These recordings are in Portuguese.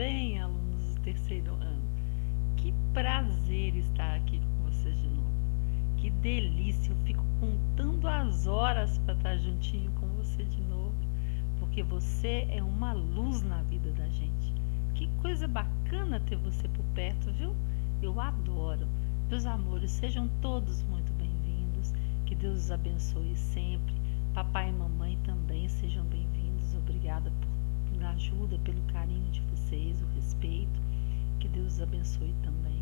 bem, alunos do terceiro ano? Que prazer estar aqui com vocês de novo. Que delícia, eu fico contando as horas para estar juntinho com você de novo, porque você é uma luz na vida da gente. Que coisa bacana ter você por perto, viu? Eu adoro. Meus amores, sejam todos muito bem-vindos. Que Deus os abençoe sempre. Papai e mamãe também sejam bem-vindos. Obrigada por ajuda, pelo carinho de vocês, o respeito. Que Deus os abençoe também.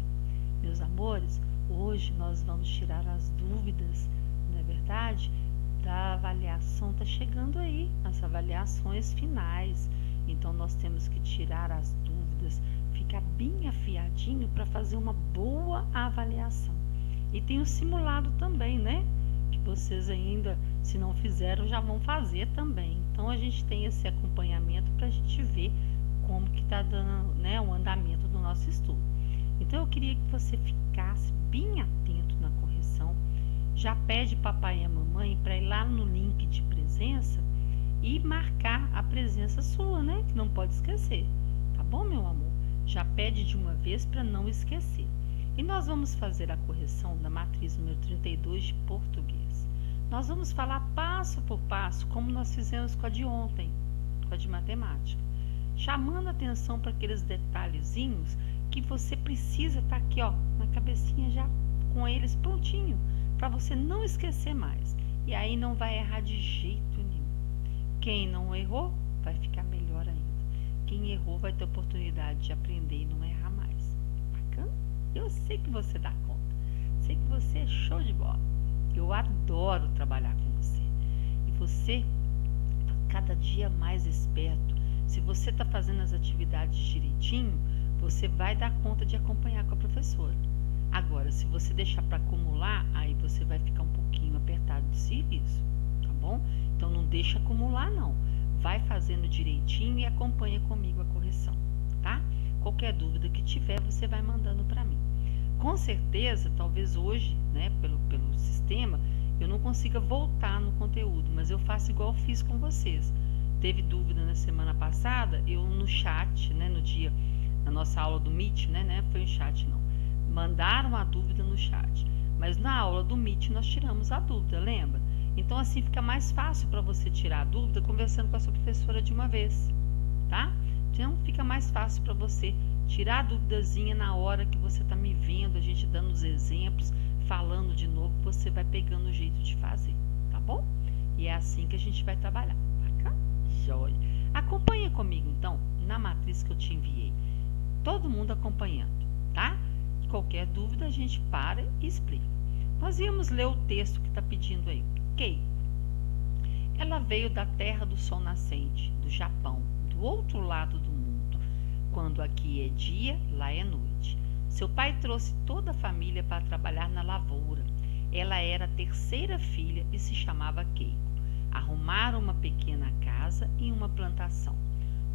Meus amores, hoje nós vamos tirar as dúvidas, não é verdade? Da avaliação, está chegando aí, as avaliações finais. Então nós temos que tirar as dúvidas, ficar bem afiadinho para fazer uma boa avaliação. E tem o simulado também, né? Que vocês ainda, se não fizeram, já vão fazer também. Então a gente tem esse acompanhamento para a gente ver como que está dando, né, o andamento do nosso estudo. Então eu queria que você ficasse bem atento na correção. Já pede papai e a mamãe para ir lá no link de presença e marcar a presença sua, né? Que não pode esquecer. Tá bom, meu amor? Já pede de uma vez para não esquecer. E nós vamos fazer a correção da matriz número 32 de português. Nós vamos falar passo por passo, como nós fizemos com a de ontem, com a de matemática. Chamando atenção para aqueles detalhezinhos que você precisa estar aqui, ó, na cabecinha já com eles prontinho, para você não esquecer mais. E aí não vai errar de jeito nenhum. Quem não errou, vai ficar melhor ainda. Quem errou vai ter oportunidade de aprender e não errar mais. Bacana? Eu sei que você dá conta. Sei que você é show de bola. Eu adoro trabalhar com você. E você está cada dia mais esperto. Se você está fazendo as atividades direitinho, você vai dar conta de acompanhar com a professora. Agora, se você deixar para acumular, aí você vai ficar um pouquinho apertado de serviço, tá bom? Então não deixa acumular não. Vai fazendo direitinho e acompanha comigo a correção, tá? Qualquer dúvida que tiver, você vai mandando para mim. Com certeza, talvez hoje, né, pelo sistema, eu não consiga voltar no conteúdo, mas eu faço igual eu fiz com vocês. Teve dúvida na semana passada, eu no chat, né, no dia, na nossa aula do Meet, né, foi um chat não, mandaram a dúvida no chat, mas na aula do Meet nós tiramos a dúvida, lembra? Então assim fica mais fácil para você tirar a dúvida conversando com a sua professora de uma vez, tá? Então fica mais fácil para você tirar a duvidazinha na hora que você está me vendo, a gente dando os exemplos, falando de novo, você vai pegando o jeito de fazer, tá bom? E é assim que a gente vai trabalhar. Joia. Acompanha comigo então na matriz que eu te enviei. Todo mundo acompanhando, tá? Qualquer dúvida a gente para e explica. Nós íamos ler o texto que está pedindo aí. Keiko. Ela veio da terra do sol nascente, do Japão, do outro lado do mundo. Quando aqui é dia, lá é noite. Seu pai trouxe toda a família para trabalhar na lavoura. Ela era a terceira filha e se chamava Keiko. Arrumaram uma pequena casa em uma plantação.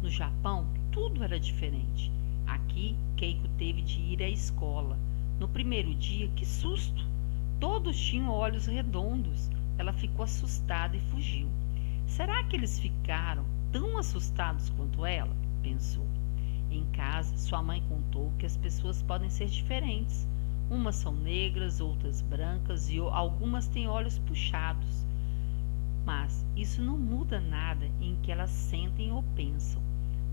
No Japão, tudo era diferente. Aqui, Keiko teve de ir à escola. No primeiro dia, que susto! Todos tinham olhos redondos. Ela ficou assustada e fugiu. Será que eles ficaram tão assustados quanto ela? Pensou. Em casa, sua mãe contou que as pessoas podem ser diferentes. Umas são negras, outras brancas e algumas têm olhos puxados. Mas isso não muda nada em que elas sentem ou pensam.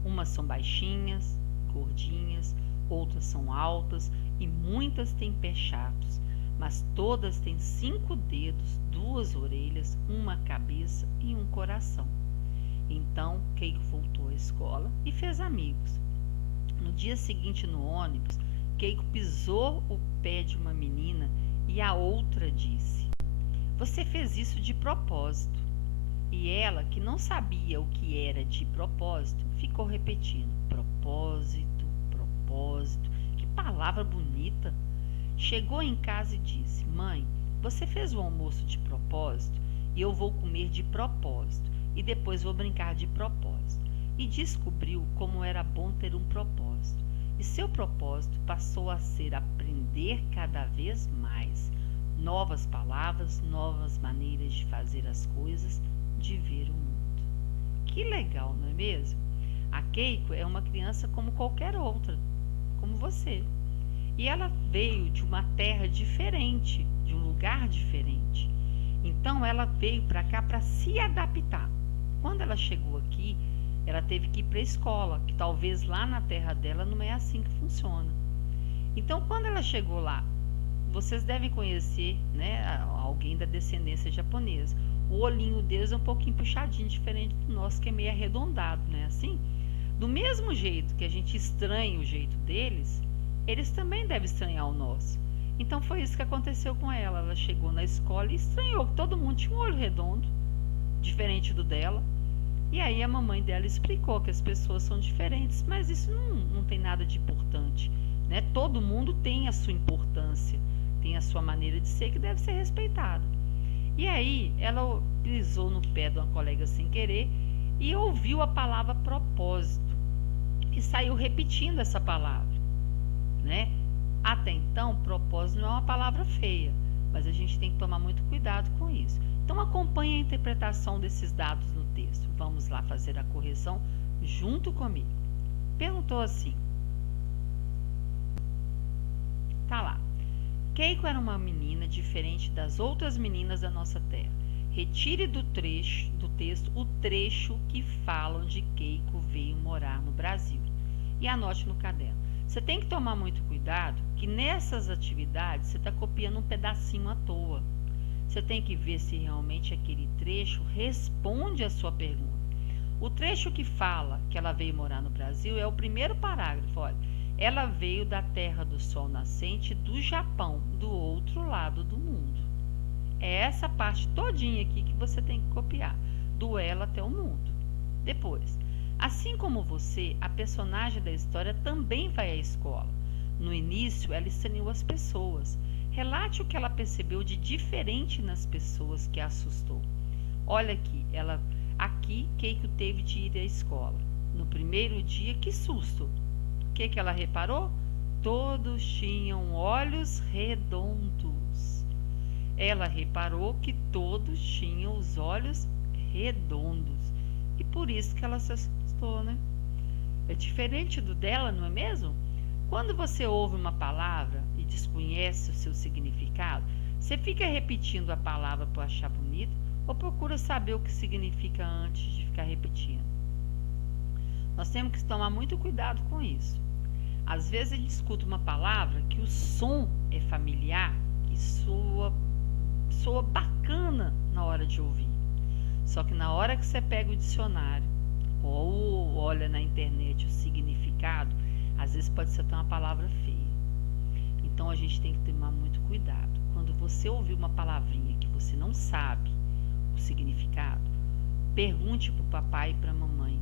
Umas são baixinhas, gordinhas, outras são altas e muitas têm pés chatos, mas todas têm 5 dedos, 2 orelhas, uma cabeça e um coração. Então, Keiko voltou à escola e fez amigos. No dia seguinte, no ônibus, Keiko pisou o pé de uma menina e a outra disse: "Você fez isso de propósito." E ela, que não sabia o que era de propósito, ficou repetindo: propósito, propósito. Que palavra bonita! Chegou em casa e disse: "Mãe, você fez o almoço de propósito e eu vou comer de propósito e depois vou brincar de propósito." E descobriu como era bom ter um propósito. E seu propósito passou a ser aprender cada vez mais. Novas palavras, novas maneiras de fazer as coisas, de ver o mundo. Que legal, não é mesmo? A Keiko é uma criança como qualquer outra, como você. E ela veio de uma terra diferente, de um lugar diferente. Então ela veio para cá para se adaptar. Quando ela chegou aqui, ela teve que ir para a escola, que talvez lá na terra dela não é assim que funciona. Então quando ela chegou lá, vocês devem conhecer, né, alguém da descendência japonesa. O olhinho deles é um pouquinho puxadinho, diferente do nosso, que é meio arredondado, né? Assim, do mesmo jeito que a gente estranha o jeito deles, eles também devem estranhar o nosso. Então foi isso que aconteceu com ela. Ela chegou na escola e estranhou que todo mundo tinha um olho redondo, diferente do dela. E aí a mamãe dela explicou que as pessoas são diferentes, mas isso não tem nada de importante, né? Todo mundo tem a sua importância, tem a sua maneira de ser que deve ser respeitada. E aí ela pisou no pé de uma colega sem querer e ouviu a palavra propósito e saiu repetindo essa palavra, né? Até então, propósito não é uma palavra feia, mas a gente tem que tomar muito cuidado com isso. Então acompanhe a interpretação desses dados no texto. Vamos lá fazer a correção junto comigo. Perguntou assim, tá lá. Keiko era uma menina diferente das outras meninas da nossa terra. Retire do texto o trecho que falam de Keiko veio morar no Brasil e anote no caderno. Você tem que tomar muito cuidado que nessas atividades você está copiando um pedacinho à toa. Você tem que ver se realmente aquele trecho responde à sua pergunta. O trecho que fala que ela veio morar no Brasil é o primeiro parágrafo. Olha, ela veio da terra do sol nascente do Japão, do outro lado do mundo. É essa parte todinha aqui que você tem que copiar, do ela até o mundo. Depois, assim como você, a personagem da história também vai à escola. No início, ela estranhou as pessoas. Relate o que ela percebeu de diferente nas pessoas que a assustou. Olha aqui Keiko teve de ir à escola. No primeiro dia, que susto! O que ela reparou? Todos tinham olhos redondos. Ela reparou que todos tinham os olhos redondos. E por isso que ela se assustou, né? É diferente do dela, não é mesmo? Quando você ouve uma palavra e desconhece o seu significado, você fica repetindo a palavra por achar bonito ou procura saber o que significa antes de ficar repetindo? Nós temos que tomar muito cuidado com isso. Às vezes a gente escuta uma palavra que o som é familiar e soa bacana na hora de ouvir. Só que na hora que você pega o dicionário ou olha na internet o significado, às vezes pode ser até uma palavra feia. Então a gente tem que tomar muito cuidado. Quando você ouvir uma palavrinha que você não sabe o significado, pergunte para o papai e para a mamãe.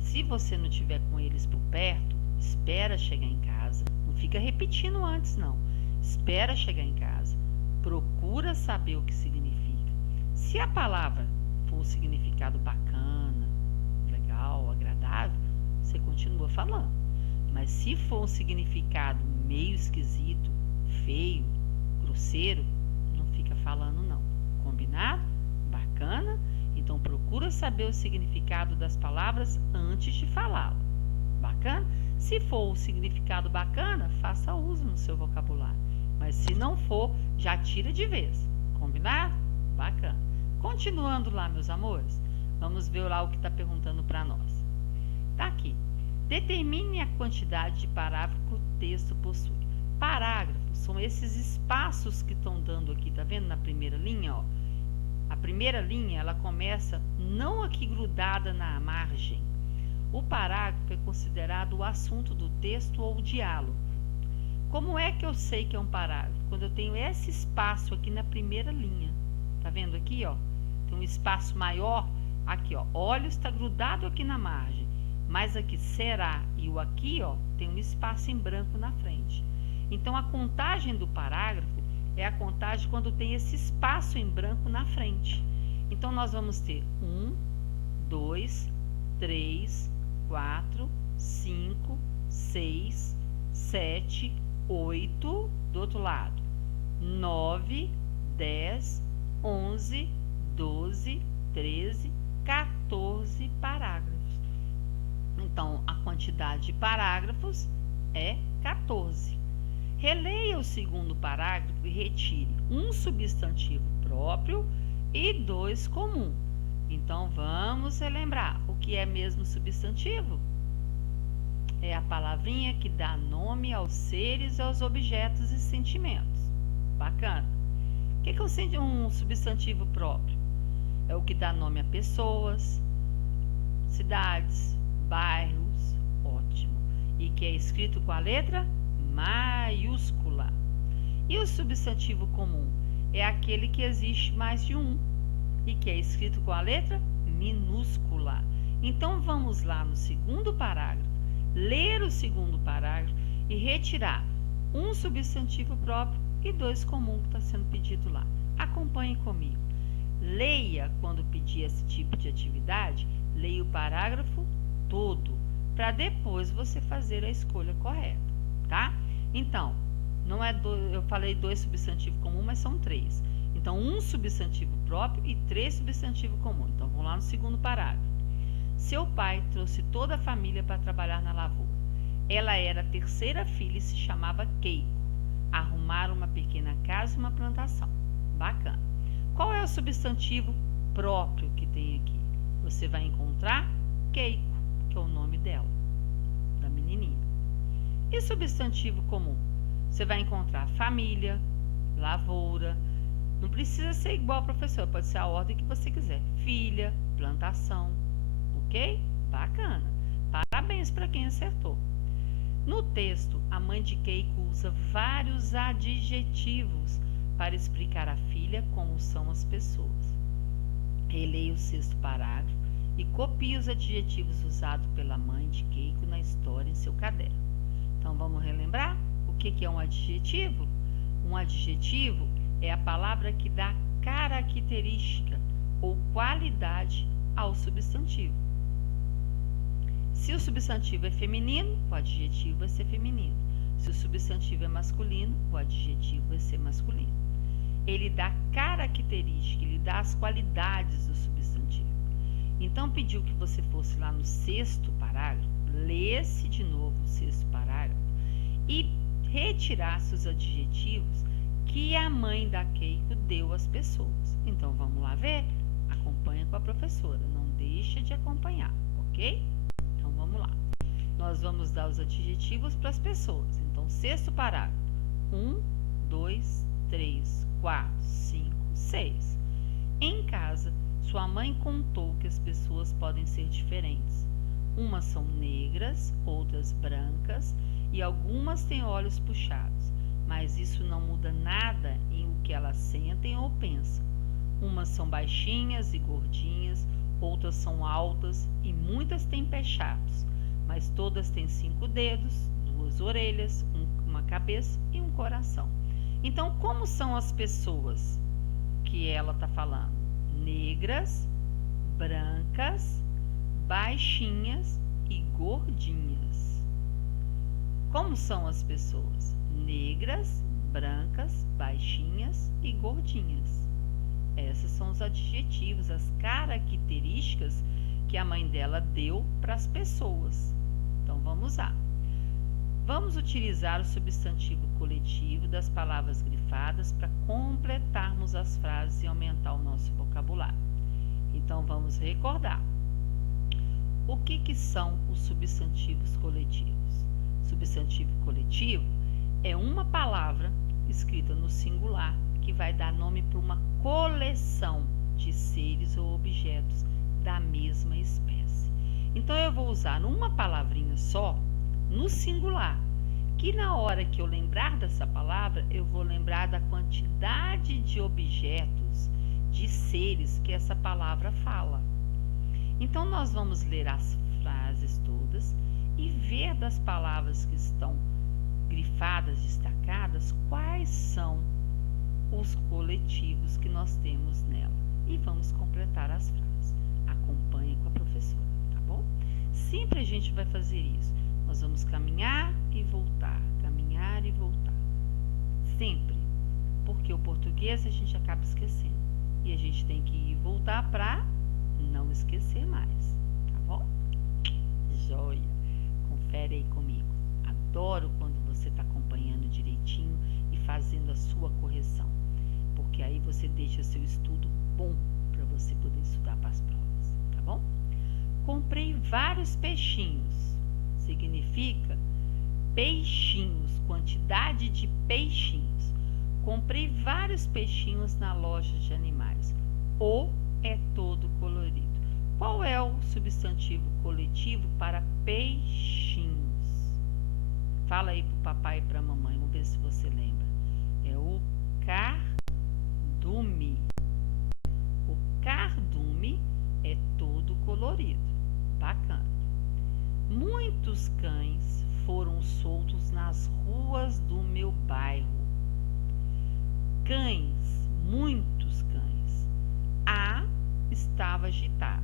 Se você não tiver com eles por perto, espera chegar em casa. Não fica repetindo antes, não. Espera chegar em casa. Procura saber o que significa. Se a palavra for um significado bacana, legal, agradável, você continua falando. Mas se for um significado meio esquisito, feio, grosseiro, não fica falando não. Combinado? Bacana? Então procura saber o significado das palavras antes de falá-la. Bacana? Se for um significado bacana, faça uso no seu vocabulário. Mas se não for, já tira de vez. Combinado? Bacana. Continuando lá, meus amores, vamos ver lá o que está perguntando para nós. Tá aqui. Determine a quantidade de parágrafo que o texto possui. Parágrafos são esses espaços que estão dando aqui, tá vendo na primeira linha, ó? A primeira linha, ela começa não aqui grudada na margem. O parágrafo é considerado o assunto do texto ou o diálogo. Como é que eu sei que é um parágrafo? Quando eu tenho esse espaço aqui na primeira linha. Tá vendo aqui, ó? Tem um espaço maior aqui, ó. Olhos está grudado aqui na margem. Mas aqui será e o aqui, ó, tem um espaço em branco na frente. Então a contagem do parágrafo é a contagem quando tem esse espaço em branco na frente. Então nós vamos ter 1, 2, 3, 4, 5, 6, 7, 8, do outro lado, 9, 10, 11, 12, 13, 14 parágrafos. quantidade de parágrafos é 14. Releia o segundo parágrafo e retire um substantivo próprio e 2 comum. Então, vamos relembrar o que é mesmo substantivo? É a palavrinha que dá nome aos seres, aos objetos e sentimentos. Bacana. O que é um substantivo próprio? É o que dá nome a pessoas, cidades, bairros, ótimo. E que é escrito com a letra maiúscula. E o substantivo comum é aquele que existe mais de um e que é escrito com a letra minúscula. Então vamos lá no segundo parágrafo, ler o segundo parágrafo e retirar um substantivo próprio e 2 comum que está sendo pedido lá. Acompanhe comigo. Leia, quando pedir esse tipo de atividade, leia o parágrafo todo, para depois você fazer a escolha correta, tá? Então, não é eu falei 2 substantivos comuns, mas são 3. Então, um substantivo próprio e 3 substantivos comuns. Então, vamos lá no segundo parágrafo. Seu pai trouxe toda a família para trabalhar na lavoura. Ela era a terceira filha e se chamava Keiko. Arrumaram uma pequena casa e uma plantação. Bacana. Qual é o substantivo próprio que tem aqui? Você vai encontrar Keiko, que é o nome dela, da menininha. E substantivo comum? Você vai encontrar família, lavoura. Não precisa ser igual ao professor, pode ser a ordem que você quiser. Filha, plantação, ok? Bacana. Parabéns para quem acertou. No texto, a mãe de Keiko usa vários adjetivos para explicar à filha como são as pessoas. Releia o 6º parágrafo e copie os adjetivos usados pela mãe de Keiko na história em seu caderno. Então, vamos relembrar o que é um adjetivo? Um adjetivo é a palavra que dá característica ou qualidade ao substantivo. Se o substantivo é feminino, o adjetivo vai ser feminino. Se o substantivo é masculino, o adjetivo vai ser masculino. Ele dá característica, ele dá as qualidades do substantivo. Então, pediu que você fosse lá no 6º parágrafo, lesse de novo o 6º parágrafo e retirasse os adjetivos que a mãe da Keiko deu às pessoas. Então, vamos lá ver? Acompanha com a professora, não deixa de acompanhar, ok? Então, vamos lá. Nós vamos dar os adjetivos para as pessoas. Então, 6º parágrafo. 1, 2, 3, 4, 5, 6. Em casa, sua mãe contou que as pessoas podem ser diferentes. Umas são negras, outras brancas e algumas têm olhos puxados. Mas isso não muda nada em o que elas sentem ou pensam. Umas são baixinhas e gordinhas, outras são altas e muitas têm pés chatos. Mas todas têm 5 dedos, 2 orelhas, uma cabeça e um coração. Então, como são as pessoas que ela está falando? Negras, brancas, baixinhas e gordinhas. Como são as pessoas? Negras, brancas, baixinhas e gordinhas. Esses são os adjetivos, as características que a mãe dela deu para as pessoas. Então, vamos lá. Vamos utilizar o substantivo coletivo das palavras grifadas para completarmos as frases e aumentar o nosso vocabulário. Então, vamos recordar. O que são os substantivos coletivos? Substantivo coletivo é uma palavra escrita no singular que vai dar nome para uma coleção de seres ou objetos da mesma espécie. Então, eu vou usar uma palavrinha só no singular, que na hora que eu lembrar dessa palavra, eu vou lembrar da quantidade de objetos, de seres que essa palavra fala. Então, nós vamos ler as frases todas e ver das palavras que estão grifadas, destacadas, quais são os coletivos que nós temos nela. E vamos completar as frases. Acompanhe com a professora, tá bom? Sempre a gente vai fazer isso. Nós vamos caminhar e voltar, caminhar e voltar. Sempre. Porque o português a gente acaba esquecendo. E a gente tem que ir e voltar para não esquecer mais, tá bom? Joia! você deixa seu estudo bom para você poder estudar para as provas, tá bom? Comprei vários peixinhos. Significa peixinhos, quantidade de peixinhos. Comprei vários peixinhos na loja de animais. O é todo colorido. Qual é o substantivo coletivo para peixinhos? Fala aí pro papai e pra mamãe, vamos ver se você lembra. É o cardume. O cardume é todo colorido. Bacana. Muitos cães foram soltos nas ruas do meu bairro. Cães, muitos cães. A estava agitado.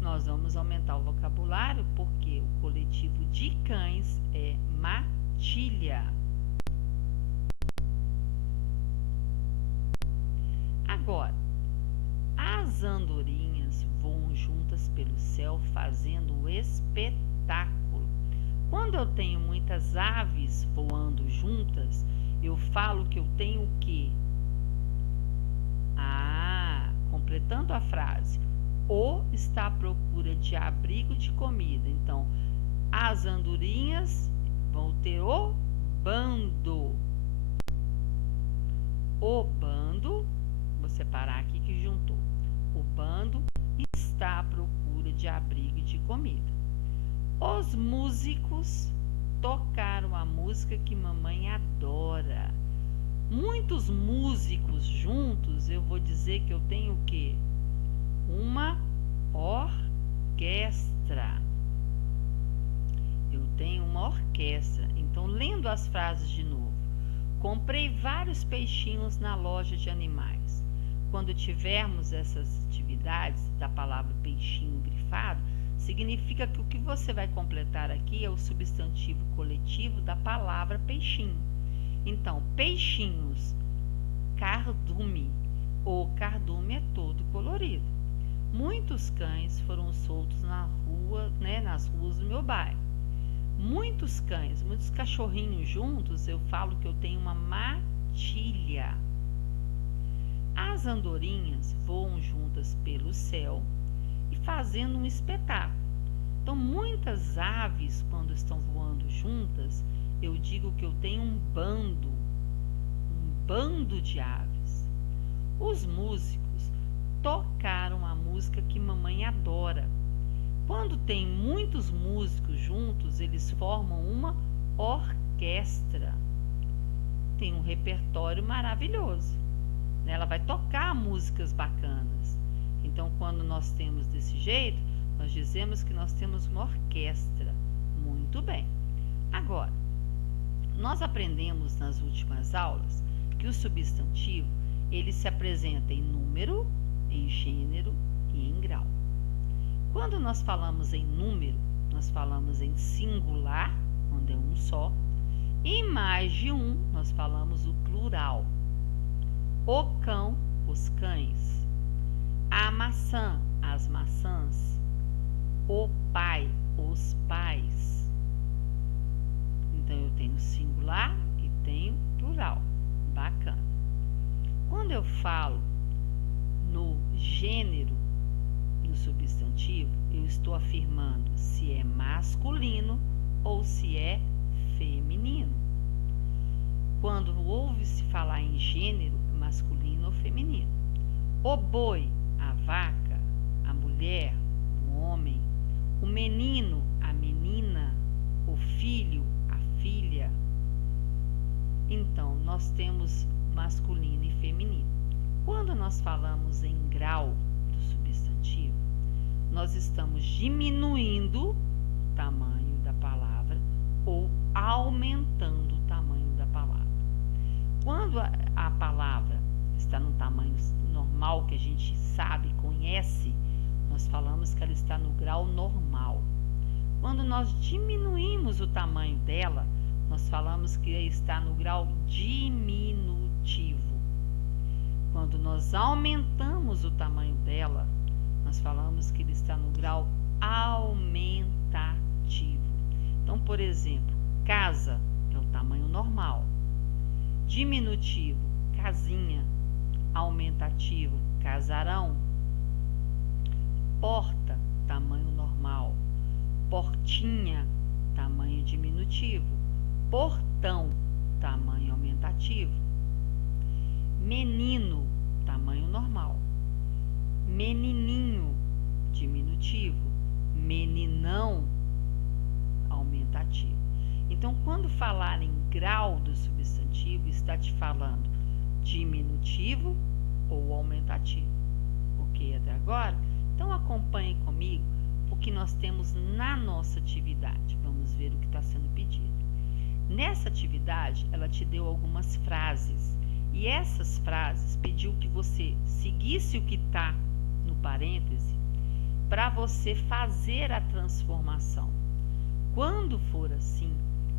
Nós vamos aumentar o vocabulário porque o coletivo de cães é matilha. Agora, as andorinhas voam juntas pelo céu fazendo um espetáculo. Quando eu tenho muitas aves voando juntas, eu falo que eu tenho o quê? Completando a frase, o está à procura de abrigo de comida. Então, as andorinhas vão ter o bando. O bando, vou separar aqui que juntou. O bando está à procura de abrigo de comida. Os músicos tocaram a música que mamãe adora. Muitos músicos juntos, eu vou dizer que eu tenho o quê? Uma orquestra. Eu tenho uma orquestra. Então, lendo as frases de novo. Comprei vários peixinhos na loja de animais. Quando tivermos essas atividades da palavra peixinho grifado, significa que o que você vai completar aqui é o substantivo coletivo da palavra peixinho. Então, peixinhos, cardume. O cardume é todo colorido. Muitos cães foram soltos na rua, nas ruas do meu bairro. Muitos cães, muitos cachorrinhos juntos, eu falo que eu tenho uma matilha. As andorinhas voam juntas pelo céu e fazendo um espetáculo. Então, muitas aves, quando estão voando juntas, eu digo que eu tenho um bando de aves. Os músicos tocaram a música que mamãe adora. Quando tem muitos músicos juntos, eles formam uma orquestra. Tem um repertório maravilhoso. Ela vai tocar músicas bacanas. Então, quando nós temos desse jeito, nós dizemos que nós temos uma orquestra. Muito bem. Agora, nós aprendemos nas últimas aulas que o substantivo ele se apresenta em número, em gênero e em grau. Quando nós falamos em número, nós falamos em singular, quando é um só, e em mais de um, nós falamos o plural. O cão, os cães. A maçã, as maçãs. O pai, os pais. Então, eu tenho singular e tenho plural. Bacana. Quando eu falo no gênero do substantivo, eu estou afirmando se é masculino ou se é feminino. Quando ouve-se falar em gênero, masculino ou feminino. O boi, a vaca, a mulher, o homem, o menino, a menina, o filho, a filha. Então, nós temos masculino e feminino. Quando nós falamos em grau do substantivo, nós estamos diminuindo o tamanho da palavra ou aumentando o tamanho da palavra. Quando a palavra está no tamanho normal, que a gente sabe, conhece, nós falamos que ela está no grau normal. Quando nós diminuímos o tamanho dela, nós falamos que está no grau diminutivo. Quando nós aumentamos o tamanho dela, nós falamos que ele está no grau aumentativo. Então, por exemplo, casa é o tamanho normal. Diminutivo, casinha. aumentativo, casarão. Porta, tamanho normal. Portinha, tamanho diminutivo. Portão, tamanho aumentativo. Menino, tamanho normal. Menininho, diminutivo. Meninão, aumentativo. Então, quando falar em grau do substantivo, está te falando diminutivo ou aumentativo. Ok até agora? Então, acompanhe comigo o que nós temos na nossa atividade. Vamos ver o que está sendo pedido. Nessa atividade, ela te deu algumas frases. E essas frases pediu que você seguisse o que está no parêntese para você fazer a transformação. Quando for assim,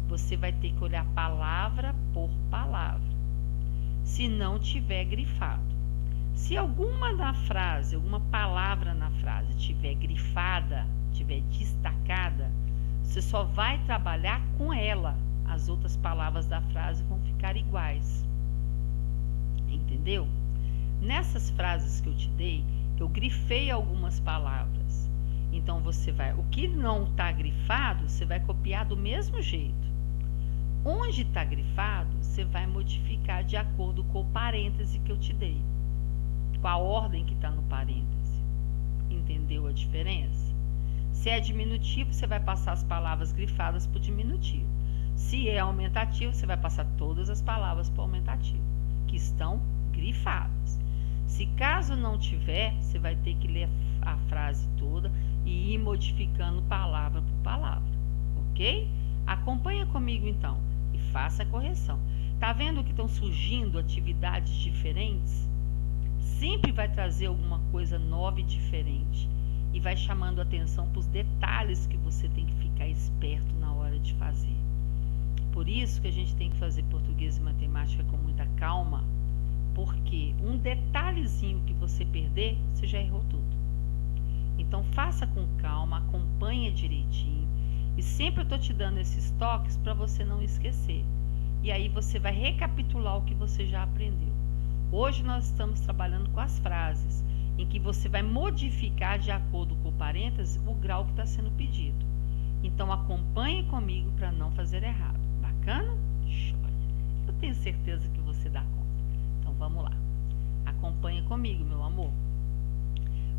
você vai ter que olhar palavra por palavra, se não tiver grifado. Se alguma da frase, alguma palavra na frase tiver grifada, tiver destacada, você só vai trabalhar com ela. As outras palavras da frase vão ficar iguais. Entendeu? Nessas frases que eu te dei, eu grifei algumas palavras. Então, você vai, o que não está grifado, você vai copiar do mesmo jeito. Onde está grifado, você vai modificar de acordo com o parêntese que eu te dei, com a ordem que está no parêntese. Entendeu a diferença? Se é diminutivo, você vai passar as palavras grifadas para o diminutivo. Se é aumentativo, você vai passar todas as palavras para o aumentativo, que estão grifadas. Se caso não tiver, você vai ter que ler a frase toda e ir modificando palavra por palavra, ok? Acompanha comigo então e faça a correção. Tá vendo que estão surgindo atividades diferentes? Sempre vai trazer alguma coisa nova e diferente e vai chamando a atenção para os detalhes que você tem que ficar esperto na hora de fazer. Por isso que a gente tem que fazer português e matemática com muita calma, porque um detalhezinho que você perder, você já errou tudo. Então, faça com calma, acompanhe direitinho. E sempre eu estou te dando esses toques para você não esquecer. E aí você vai recapitular o que você já aprendeu. Hoje nós estamos trabalhando com as frases, em que você vai modificar de acordo com o parênteses o grau que está sendo pedido. Então, acompanhe comigo para não fazer errado. Bacana? Joia! Eu tenho certeza que você dá conta. Então, vamos lá. Acompanhe comigo, meu amor.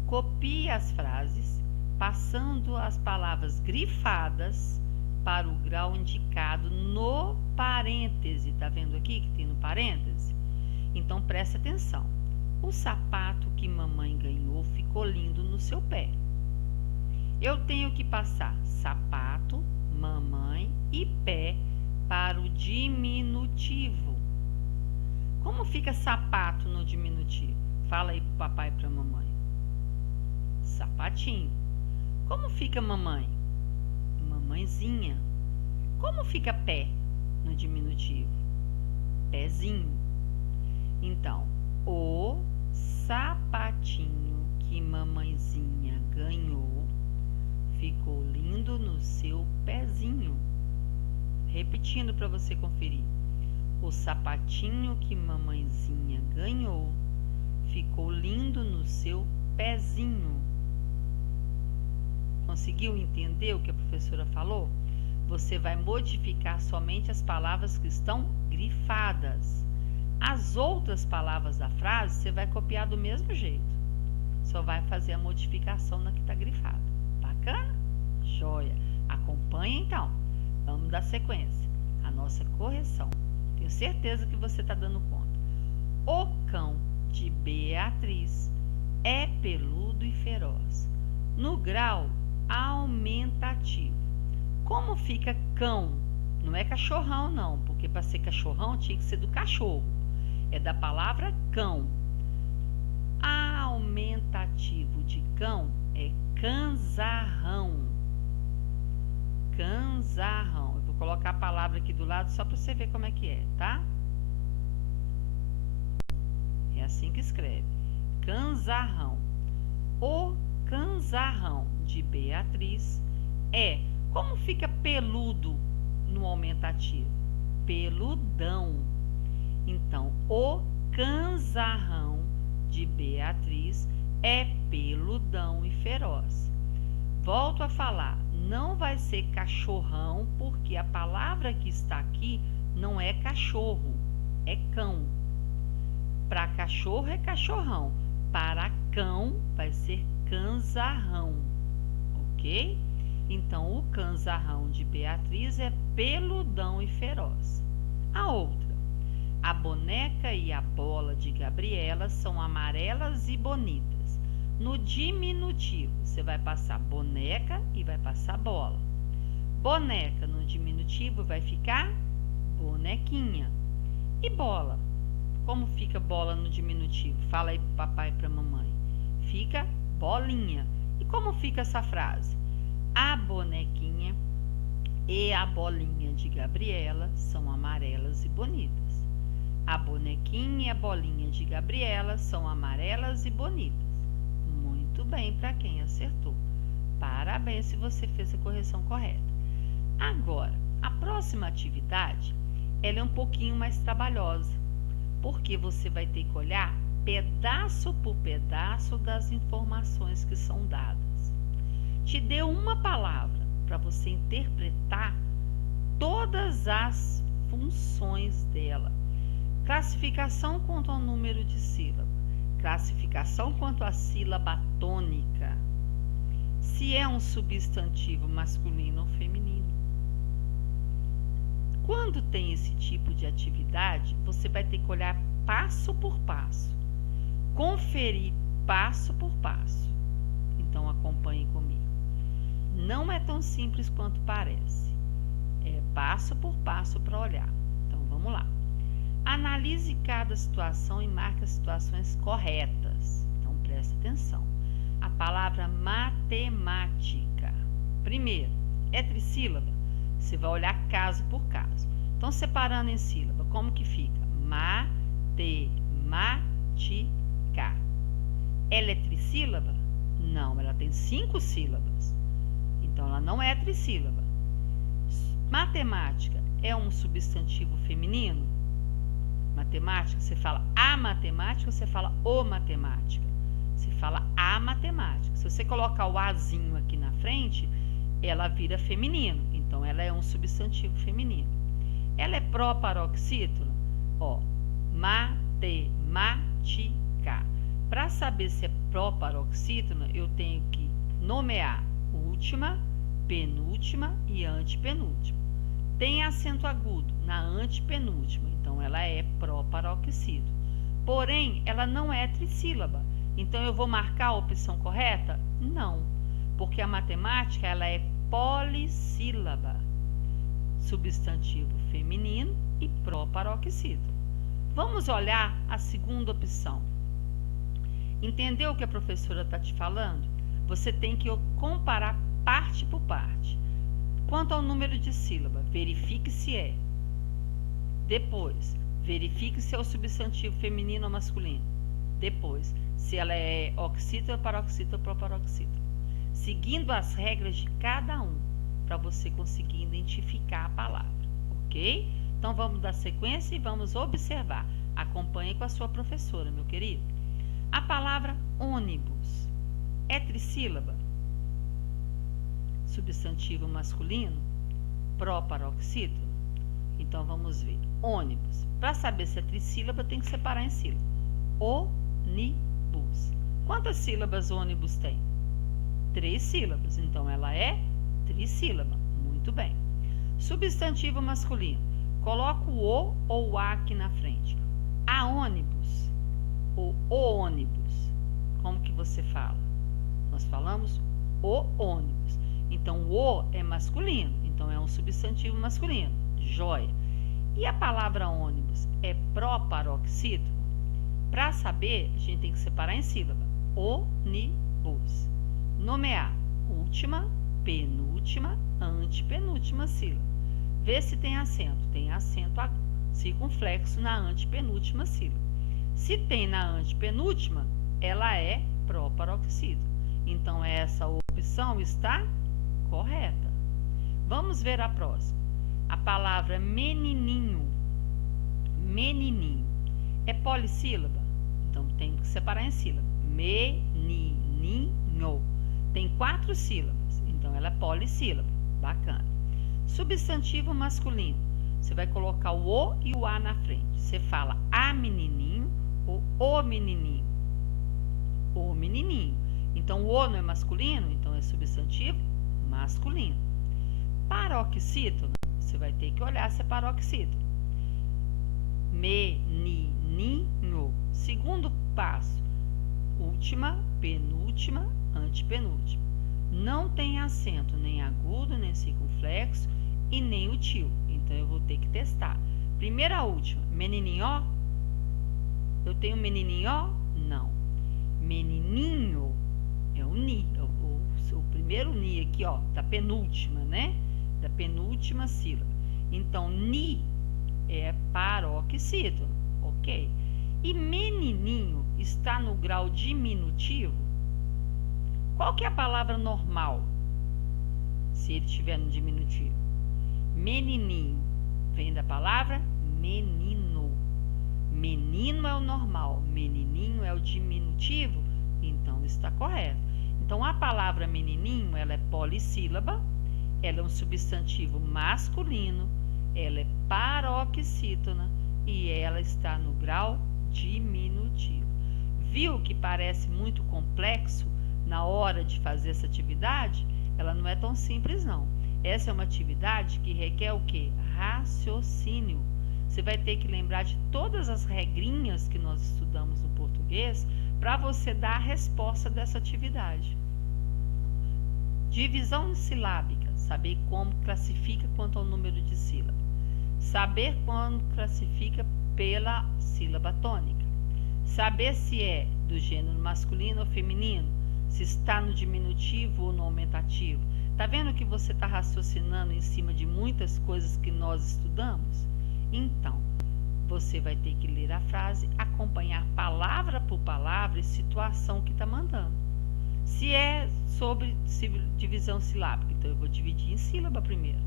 Copie as frases, passando as palavras grifadas para o grau indicado no parêntese. Tá vendo aqui que tem no parêntese? Então, preste atenção. O sapato que mamãe ganhou ficou lindo no seu pé. Eu tenho que passar sapato, mamãe e pé para o diminutivo. Como fica sapato no diminutivo? Fala aí pro papai e pra mamãe. Sapatinho. Como fica mamãe? Mamãezinha. Como fica pé no diminutivo? Pezinho. Então, o sapatinho que mamãezinha ganhou ficou lindo no seu pezinho. Repetindo para você conferir. O sapatinho que mamãezinha ganhou ficou lindo no seu pezinho. Conseguiu entender o que a professora falou? Você vai modificar somente as palavras que estão grifadas. As outras palavras da frase você vai copiar do mesmo jeito. Só vai fazer a modificação na que está grifada. Bacana? Joia! Acompanhe então. Vamos dar sequência. A nossa correção. Tenho certeza que você está dando conta. O cão de Beatriz é peludo e feroz. No grau aumentativo. Como fica cão? Não é cachorrão não, porque para ser cachorrão tinha que ser do cachorro. É da palavra cão. Aumentativo de cão é canzarrão. Canzarrão. Eu vou colocar a palavra aqui do lado só para você ver como é que é, tá? É assim que escreve. Canzarrão. O canzarrão de Beatriz é. Como fica peludo no aumentativo? Peludão. Então, o canzarrão de Beatriz é peludão e feroz. Volto a falar, não vai ser cachorrão, porque a palavra que está aqui não é cachorro, é cão. Para cachorro é cachorrão, para cão vai ser canzarrão, ok? Então, o canzarrão de Beatriz é peludão e feroz. A outra, a boneca e a bola de Gabriela são amarelas e bonitas. No diminutivo, você vai passar boneca e vai passar bola. Boneca no diminutivo vai ficar bonequinha. E bola? Como fica bola no diminutivo? Fala aí pro papai e pra mamãe. Fica bolinha. E como fica essa frase? A bonequinha e a bolinha de Gabriela são amarelas e bonitas. A bonequinha e a bolinha de Gabriela são amarelas e bonitas. Muito bem para quem acertou. Parabéns se você fez a correção correta. Agora, a próxima atividade, ela é um pouquinho mais trabalhosa, porque você vai ter que olhar pedaço por pedaço das informações que são dadas. Te deu uma palavra para você interpretar todas as funções dela. Classificação quanto ao número de sílabas. Classificação quanto à sílaba tônica. Se é um substantivo masculino ou feminino. Quando tem esse tipo de atividade, você vai ter que olhar passo por passo. Conferir passo por passo. Então, acompanhe comigo. Não é tão simples quanto parece. É passo por passo para olhar. Então, vamos lá. Analise cada situação e marque as situações corretas. Então, preste atenção. A palavra matemática. Primeiro, é trissílaba? Você vai olhar caso por caso. Então, separando em sílaba, como que fica? Matemática. Ela é trissílaba? Não, ela tem 5 sílabas. Então, ela não é trissílaba. Matemática é um substantivo feminino? Matemática, você fala a matemática ou você fala o matemática? Você fala a matemática. Se você colocar o azinho aqui na frente, ela vira feminino. Então, ela é um substantivo feminino. Ela é proparoxítona? Ó, matemática. Para saber se é proparoxítona, eu tenho que nomear última, penúltima e antepenúltima. Tem acento agudo na antepenúltima, então ela é proparoxítona. Porém, ela não é trissílaba. Então, eu vou marcar a opção correta? Não, porque a matemática ela é polissílaba. Substantivo feminino e proparoxítona. Vamos olhar a segunda opção. Entendeu o que a professora está te falando? Você tem que comparar parte por parte. Quanto ao número de sílaba, verifique se é. Depois, verifique se é o substantivo feminino ou masculino. Depois, se ela é oxítona, paroxítona ou proparoxítona. Seguindo as regras de cada um, para você conseguir identificar a palavra, ok? Então, vamos dar sequência e vamos observar. Acompanhe com a sua professora, meu querido. A palavra ônibus é trissílaba? Substantivo masculino? Proparoxítona? Então, vamos ver. Ônibus. Para saber se é trissílaba, tem que separar em sílaba. Ônibus. Quantas sílabas ônibus tem? 3 sílabas. Então, ela é trissílaba. Muito bem. Substantivo masculino. Coloca o O ou o A aqui na frente. A ônibus ou o ônibus. Como que você fala? Nós falamos o ônibus. Então, o é masculino. Então, é um substantivo masculino. Joia. E a palavra ônibus é proparoxítona? Para saber, a gente tem que separar em sílaba. Ônibus. Nomear última, penúltima, antepenúltima sílaba. Vê se tem acento. Tem acento circunflexo na antepenúltima sílaba. Se tem na antepenúltima, ela é proparoxítona. Então, essa opção está correta. Vamos ver a próxima. A palavra menininho. Menininho. É polissílaba? Então tem que separar em sílaba. Menininho. Tem 4 sílabas, então ela é polissílaba. Bacana. Substantivo masculino. Você vai colocar o O e o A na frente. Você fala a menininho ou o menininho. O menininho. Então o O não é masculino, então é substantivo masculino. Paroxítono, você vai ter que olhar se é paroxítono. Menininho. Segundo passo, última, penúltima, antepenúltima. Não tem acento nem agudo, nem circunflexo e nem o tio. Então eu vou ter que testar. Primeira, última. Menininho. Eu tenho menininho? Não. Menininho é o ni. O primeiro ni aqui, ó, da penúltima, né? Da penúltima sílaba. Então, ni é paroxítono, ok? E menininho está no grau diminutivo. Qual que é a palavra normal? Se ele estiver no diminutivo. Menininho vem da palavra menino. Menino é o normal, menininho é o diminutivo, então está correto. Então a palavra menininho, ela é polissílaba, ela é um substantivo masculino, ela é paroxítona e ela está no grau diminutivo. Viu que parece muito complexo na hora de fazer essa atividade? Ela não é tão simples não. Essa é uma atividade que requer o quê? Raciocínio. Você vai ter que lembrar de todas as regrinhas que nós estudamos no português para você dar a resposta dessa atividade. Divisão silábica, saber como classifica quanto ao número de sílabas. Saber quando classifica pela sílaba tônica. Saber se é do gênero masculino ou feminino, se está no diminutivo ou no aumentativo. Tá vendo que você está raciocinando em cima de muitas coisas que nós estudamos? Então, você vai ter que ler a frase, acompanhar palavra por palavra e situação que está mandando. Se é sobre divisão silábica, então eu vou dividir em sílaba primeiro.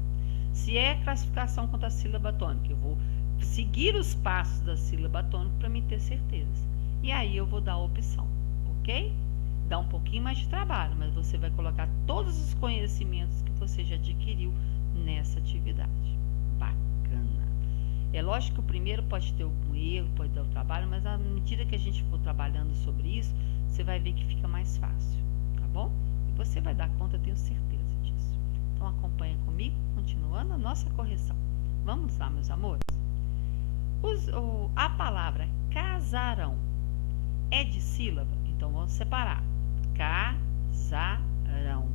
Se é classificação quanto à sílaba tônica, eu vou seguir os passos da sílaba tônica para me ter certeza. E aí eu vou dar a opção, ok? Dá um pouquinho mais de trabalho, mas você vai colocar todos os conhecimentos que você já adquiriu nessa atividade. Bacana. É lógico que o primeiro pode ter algum erro, pode dar o trabalho, mas à medida que a gente for trabalhando sobre isso, você vai ver que fica mais fácil, tá bom? E você vai dar conta, eu tenho certeza disso. Então acompanha comigo, continuando a nossa correção. Vamos lá, meus amores. A palavra casarão é de sílaba? Então vamos separar. Casarão.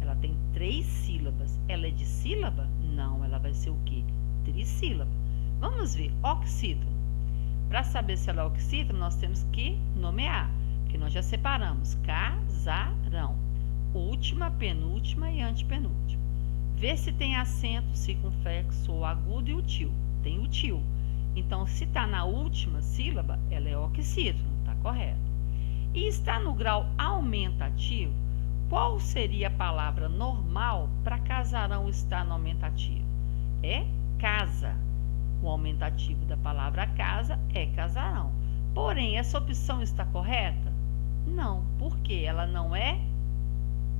Ela tem 3 sílabas. Ela é de sílaba? Não, ela vai ser o quê? Trissílaba. Vamos ver, oxítono. Para saber se ela é oxítono, nós temos que nomear, porque nós já separamos casarão, última, penúltima e antepenúltima. Ver se tem acento, circunflexo ou agudo e o tio. Tem o tio. Então, se está na última sílaba, ela é oxítono, está correto. E está no grau aumentativo, qual seria a palavra normal para casarão estar no aumentativo? É casa. O aumentativo da palavra casa é casarão. Porém, essa opção está correta? Não, porque ela não é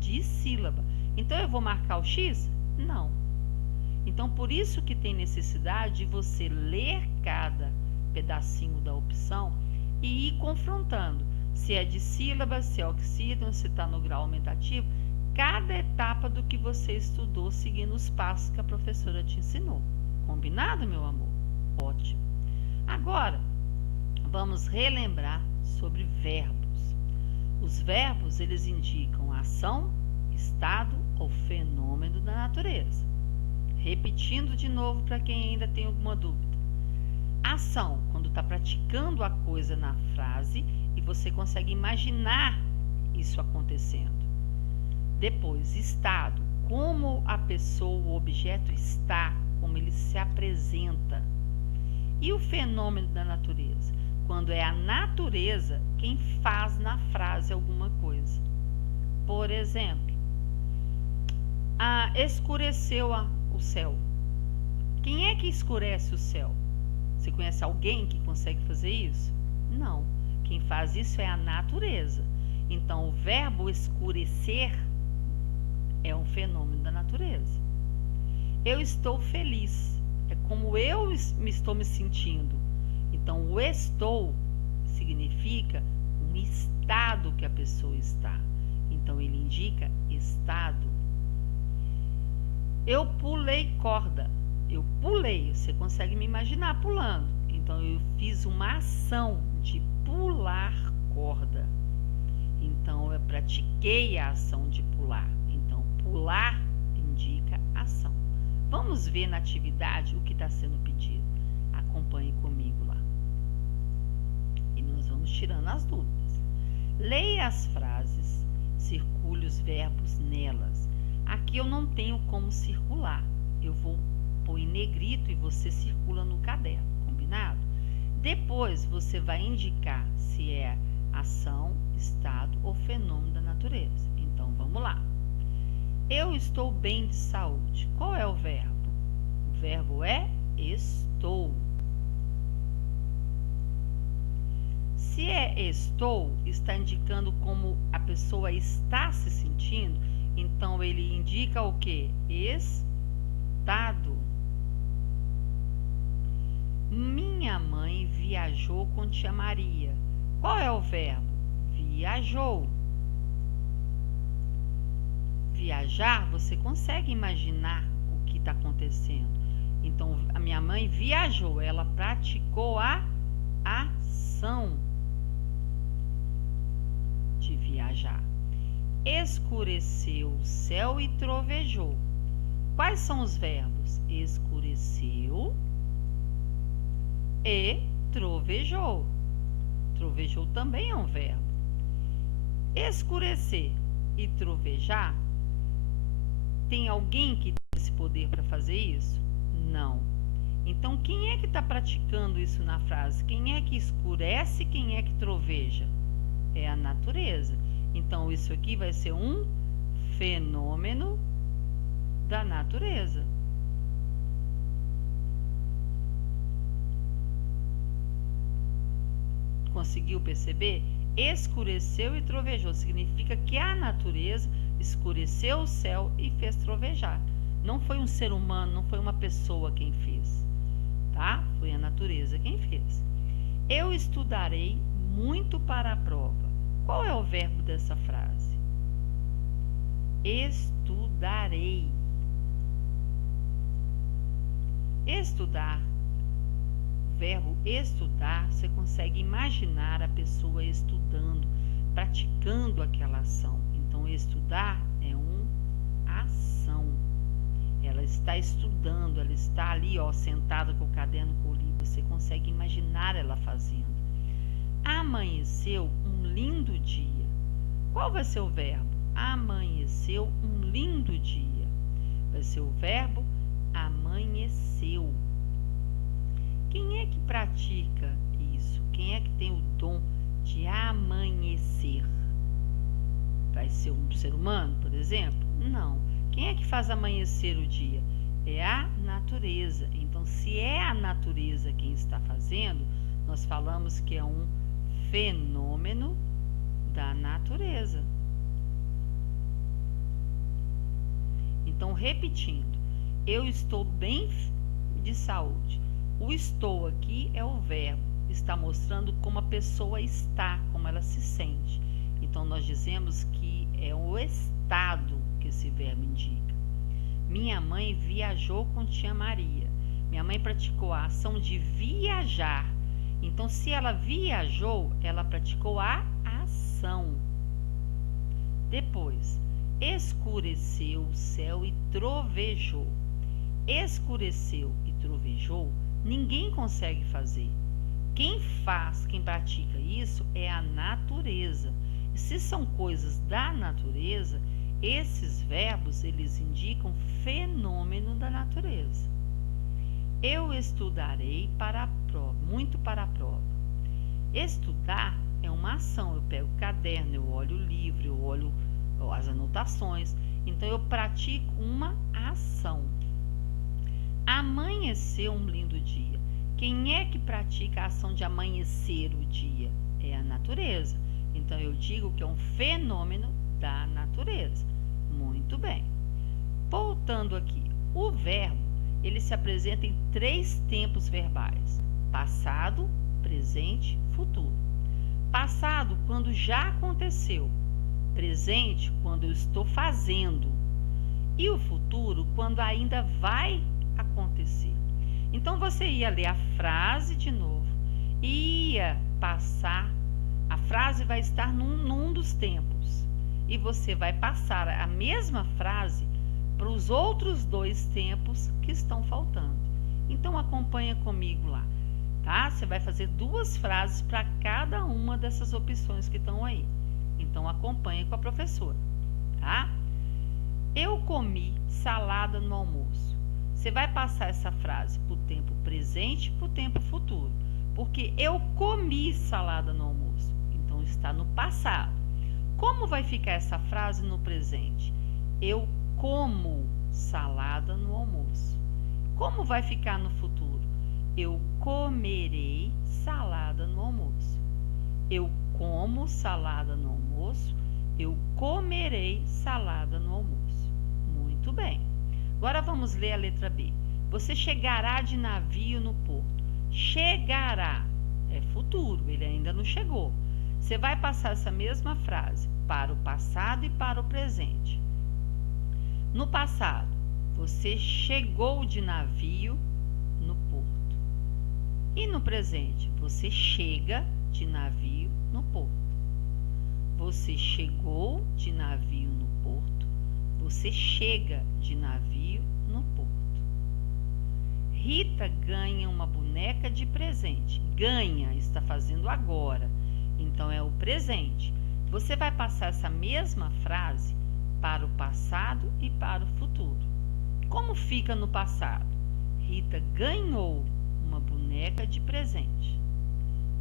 de sílaba. Então, eu vou marcar o X? Não. Então, por isso que tem necessidade de você ler cada pedacinho da opção e ir confrontando. Se é de sílaba, se é oxítono, se está no grau aumentativo, cada etapa do que você estudou seguindo os passos que a professora te ensinou. Combinado, meu amor? Ótimo. Agora, vamos relembrar sobre verbos. Os verbos, eles indicam ação, estado ou fenômeno da natureza. Repetindo de novo para quem ainda tem alguma dúvida. Ação, quando está praticando a coisa na frase e você consegue imaginar isso acontecendo. Depois, estado, como a pessoa, o objeto está, como ele se apresenta. E o fenômeno da natureza, quando é a natureza quem faz na frase alguma coisa. Por exemplo, escureceu o céu. Quem é que escurece o céu? Você conhece alguém que consegue fazer isso? Não. Quem faz isso é a natureza. Então, o verbo escurecer é um fenômeno da natureza. Eu estou feliz. É como eu estou me sentindo. Então, o estou significa um estado que a pessoa está. Então, ele indica estado. Eu pulei corda. Eu pulei. Você consegue me imaginar pulando. Então, eu fiz uma ação de pular corda. Então, eu pratiquei a ação de pular. Então, pular indica ação. Vamos ver na atividade o que está sendo pedido. Acompanhe comigo lá. E nós vamos tirando as dúvidas. Leia as frases, circule os verbos nelas. Aqui eu não tenho como circular. Eu vou pôr em negrito e você circula no caderno, combinado? Depois você vai indicar se é ação, estado ou fenômeno da natureza. Então vamos lá. Eu estou bem de saúde. Qual é o verbo? O verbo é estou. Se é estou, está indicando como a pessoa está se sentindo, então ele indica o quê? Estado. Minha mãe viajou com tia Maria. Qual é o verbo? Viajou. Viajar, você consegue imaginar o que está acontecendo. Então, a minha mãe viajou, ela praticou a ação de viajar. Escureceu o céu e trovejou. Quais são os verbos? Escureceu e trovejou. Trovejou também é um verbo. Escurecer e trovejar, tem alguém que tem esse poder para fazer isso? Não. Então, quem é que está praticando isso na frase? Quem é que escurece? Quem é que troveja? É a natureza. Então, isso aqui vai ser um fenômeno da natureza. Conseguiu perceber? Escureceu e trovejou. Significa que a natureza escureceu o céu e fez trovejar. Não foi um ser humano, não foi uma pessoa quem fez, tá? Foi a natureza quem fez. Eu estudarei muito para a prova. Qual é o verbo dessa frase? Estudarei. Estudar. O verbo estudar, você consegue imaginar a pessoa estudando, praticando aquela ação. Então, estudar é uma ação. Ela está estudando, ela está ali, ó, sentada com o caderno, com o livro. Você consegue imaginar ela fazendo. Amanheceu um lindo dia. Qual vai ser o verbo? Amanheceu um lindo dia. Vai ser o verbo amanheceu. Quem é que pratica isso? Quem é que tem o dom de amanhecer? Vai ser um ser humano, por exemplo? Não. Quem é que faz amanhecer o dia? É a natureza. Então, se é a natureza quem está fazendo, nós falamos que é um fenômeno da natureza. Então, repetindo, eu estou bem de saúde. O estou aqui é o verbo, está mostrando como a pessoa está, como ela se sente. Então, nós dizemos que é o estado que esse verbo indica. Minha mãe viajou com tia Maria. Minha mãe praticou a ação de viajar. Então, se ela viajou, ela praticou a ação. Depois, escureceu o céu e trovejou. Escureceu e trovejou, ninguém consegue fazer. Quem faz, quem pratica isso é a natureza. E se são coisas da natureza, esses verbos, eles indicam fenômeno da natureza. Eu estudarei para a prova, muito para a prova. Estudar é uma ação. Eu pego o caderno, eu olho o livro, eu olho as anotações. Então, eu pratico uma ação. Amanheceu um lindo dia. Quem é que pratica a ação de amanhecer o dia? É É a natureza. Então eu digo que é um fenômeno da natureza. Muito bem. Voltando aqui, o verbo, ele se apresenta em 3 tempos verbais: passado, presente, futuro. Passado, quando já aconteceu. Presente, quando eu estou fazendo. E o futuro, quando ainda vai acontecer. Então você ia ler a frase de novo, ia passar, a frase vai estar num dos tempos. E você vai passar a mesma frase para os outros 2 tempos que estão faltando. Então acompanha comigo lá, tá? Você vai fazer 2 frases para cada uma dessas opções que estão aí. Então acompanha com a professora, tá? Eu comi salada no almoço. Você vai passar essa frase para o tempo presente e para o tempo futuro, porque eu comi salada no almoço. Então está no passado. Como vai ficar essa frase no presente? Eu como salada no almoço. Como vai ficar no futuro? Eu comerei salada no almoço. Eu como salada no almoço. Eu comerei salada no almoço. Muito bem. Agora vamos ler a letra B. Você chegará de navio no porto. Chegará é futuro, ele ainda não chegou. Você vai passar essa mesma frase para o passado e para o presente. No passado, você chegou de navio no porto. E no presente, você chega de navio no porto. Você chegou de navio no porto. Você chega de navio no porto. Rita ganha uma boneca de presente. Ganha, está fazendo agora. Então é o presente. Você vai passar essa mesma frase para o passado e para o futuro. Como fica no passado? Rita ganhou uma boneca de presente.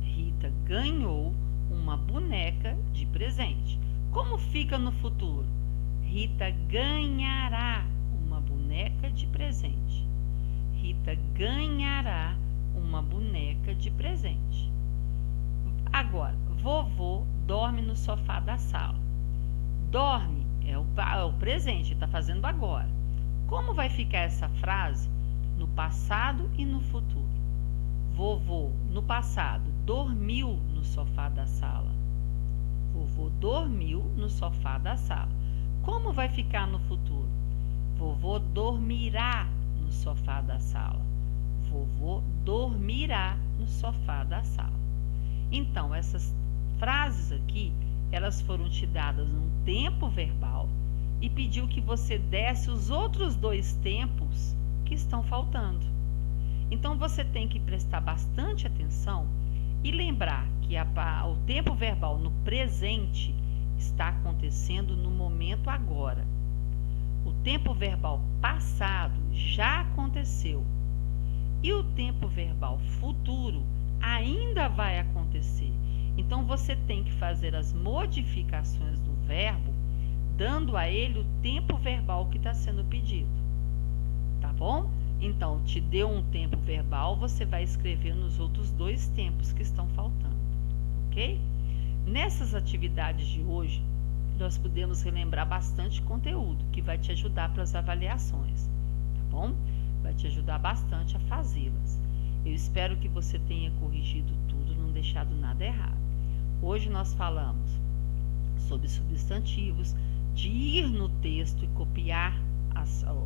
Rita ganhou uma boneca de presente. Como fica no futuro? Rita ganhará uma boneca de presente. Rita ganhará uma boneca de presente. Agora, vovô dorme no sofá da sala. Dorme é o presente, está fazendo agora. Como vai ficar essa frase no passado e no futuro? Vovô, no passado, dormiu no sofá da sala. Vovô dormiu no sofá da sala. Como vai ficar no futuro? Vovô dormirá no sofá da sala. Vovô dormirá no sofá da sala. Então, essas frases aqui, elas foram te dadas num tempo verbal e pediu que você desse os outros 2 tempos que estão faltando. Então, você tem que prestar bastante atenção e lembrar que o tempo verbal no presente está acontecendo no momento agora. O tempo verbal passado já aconteceu. E o tempo verbal futuro ainda vai acontecer. Então, você tem que fazer as modificações do verbo, dando a ele o tempo verbal que está sendo pedido. Tá bom? Então, te deu um tempo verbal, você vai escrever nos outros 2 tempos que estão faltando, ok? Nessas atividades de hoje, nós podemos relembrar bastante conteúdo que vai te ajudar para as avaliações, tá bom? Vai te ajudar bastante a fazê-las. Eu espero que você tenha corrigido tudo, não deixado nada errado. Hoje nós falamos sobre substantivos, de ir no texto e copiar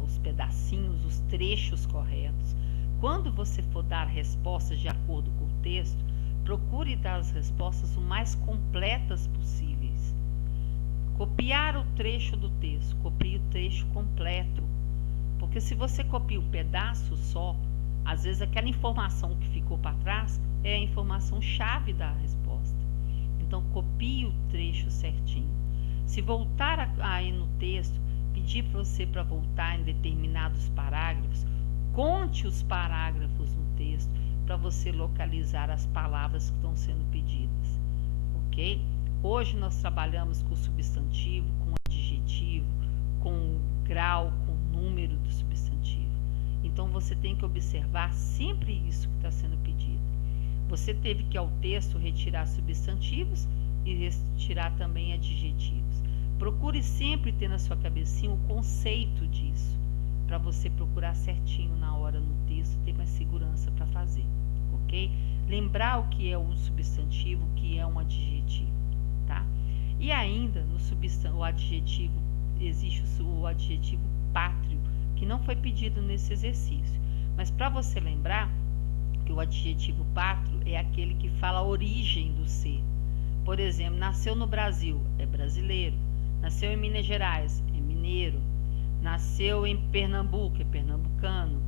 os pedacinhos, os trechos corretos. Quando você for dar respostas de acordo com o texto, procure dar as respostas o mais completas possíveis. Copiar o trecho do texto, copie o trecho completo. Porque se você copia um pedaço só, às vezes aquela informação que ficou para trás é a informação chave da resposta. Então, copie o trecho certinho. Se voltar aí no texto, pedir para você para voltar em determinados parágrafos, conte os parágrafos no texto para você localizar as palavras que estão sendo pedidas, ok? Hoje nós trabalhamos com substantivo, com adjetivo, com grau, com número do substantivo. Então você tem que observar sempre isso que está sendo pedido. Você teve que, ao texto, retirar substantivos e retirar também adjetivos. Procure sempre ter na sua cabecinha o conceito disso, para você procurar certinho na hora no texto, ter mais segurança para fazer, ok? Lembrar o que é um substantivo, o que é um adjetivo, tá? E ainda, o adjetivo, existe o adjetivo pátrio, que não foi pedido nesse exercício. Mas para você lembrar que o adjetivo pátrio é aquele que fala a origem do ser. Por exemplo, nasceu no Brasil, é brasileiro. Nasceu em Minas Gerais, é mineiro. Nasceu em Pernambuco, é pernambucano.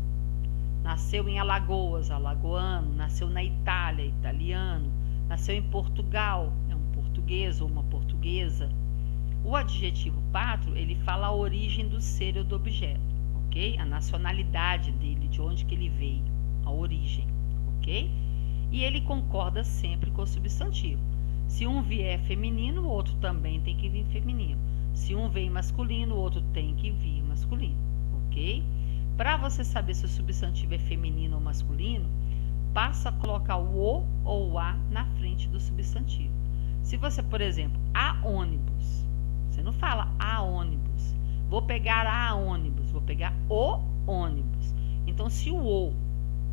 Nasceu em Alagoas, alagoano. Nasceu na Itália, italiano. Nasceu em Portugal, é um português ou uma portuguesa. O adjetivo pátrio, ele fala a origem do ser ou do objeto, ok? A nacionalidade dele, de onde que ele veio, a origem, ok? E ele concorda sempre com o substantivo. Se um vier feminino, o outro também tem que vir feminino. Se um vem masculino, o outro tem que vir masculino, ok? Para você saber se o substantivo é feminino ou masculino, passa a colocar o ou o a na frente do substantivo. Se você, por exemplo, há ônibus, você não fala a ônibus. Vou pegar a ônibus, vou pegar o ônibus. Então, se o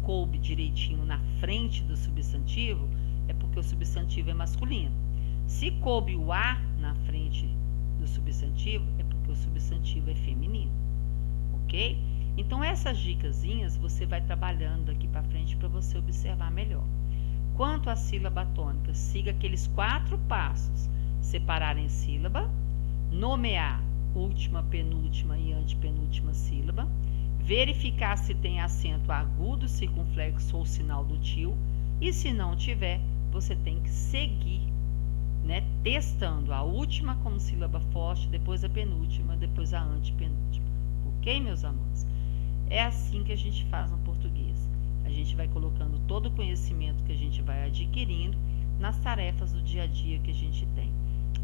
coube direitinho na frente do substantivo, é porque o substantivo é masculino. Se coube o a na frente do substantivo, é porque o substantivo é feminino, ok? Então, essas dicasinhas você vai trabalhando daqui para frente para você observar melhor. Quanto à sílaba tônica, siga aqueles 4 passos: separar em sílaba, nomear última, penúltima e antepenúltima sílaba, verificar se tem acento agudo, circunflexo ou sinal do tio, e se não tiver, você tem que seguir, né, testando a última como sílaba forte, depois a penúltima, depois a antepenúltima. Ok, meus amores? É assim que a gente faz no português. A gente vai colocando todo o conhecimento que a gente vai adquirindo nas tarefas do dia a dia que a gente tem.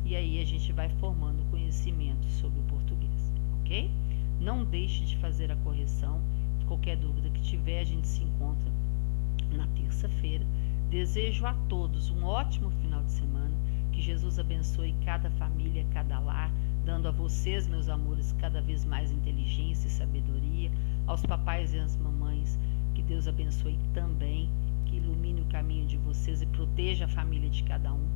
E aí a gente vai formando conhecimento sobre o português, ok? Não deixe de fazer a correção. Qualquer dúvida que tiver, a gente se encontra na terça-feira. Desejo a todos um ótimo final de semana. Que Jesus abençoe cada família, cada lar, dando a vocês, meus amores, cada vez mais inteligência e sabedoria. Aos papais e às mamães, que Deus abençoe também, que ilumine o caminho de vocês e proteja a família de cada um,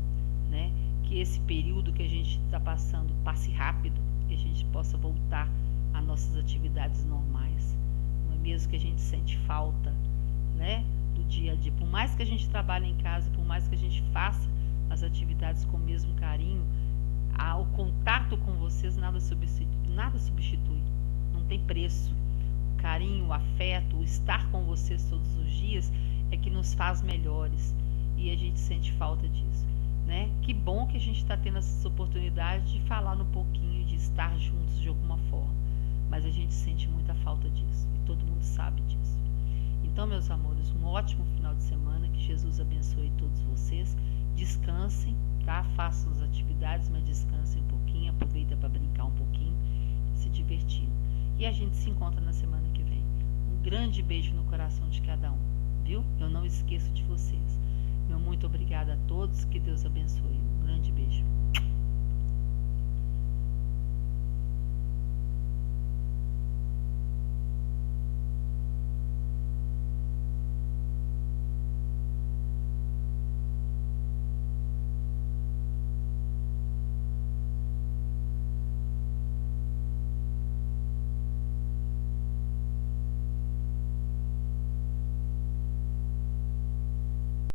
né? Que esse período que a gente está passando passe rápido e a gente possa voltar às nossas atividades normais. Não é mesmo que a gente sente falta, né, do dia a dia? Por mais que a gente trabalhe em casa, por mais que a gente faça as atividades com o mesmo carinho, o contato com vocês nada substitui, não tem preço. O carinho, o afeto, o estar com vocês todos os dias é que nos faz melhores e a gente sente falta disso, né? Que bom que a gente está tendo essas oportunidades de falar um pouquinho, de estar juntos de alguma forma, mas a gente sente muita falta disso e todo mundo sabe disso. Então, meus amores, um ótimo final de semana, que Jesus abençoe todos vocês. Descansem, tá? Façam as atividades, mas descansem um pouquinho, aproveita para brincar um pouquinho, se divertindo. E a gente se encontra na semana que vem. Um grande beijo no coração de cada um, viu? Eu não esqueço de vocês. Meu muito obrigada a todos, que Deus abençoe. Um grande beijo.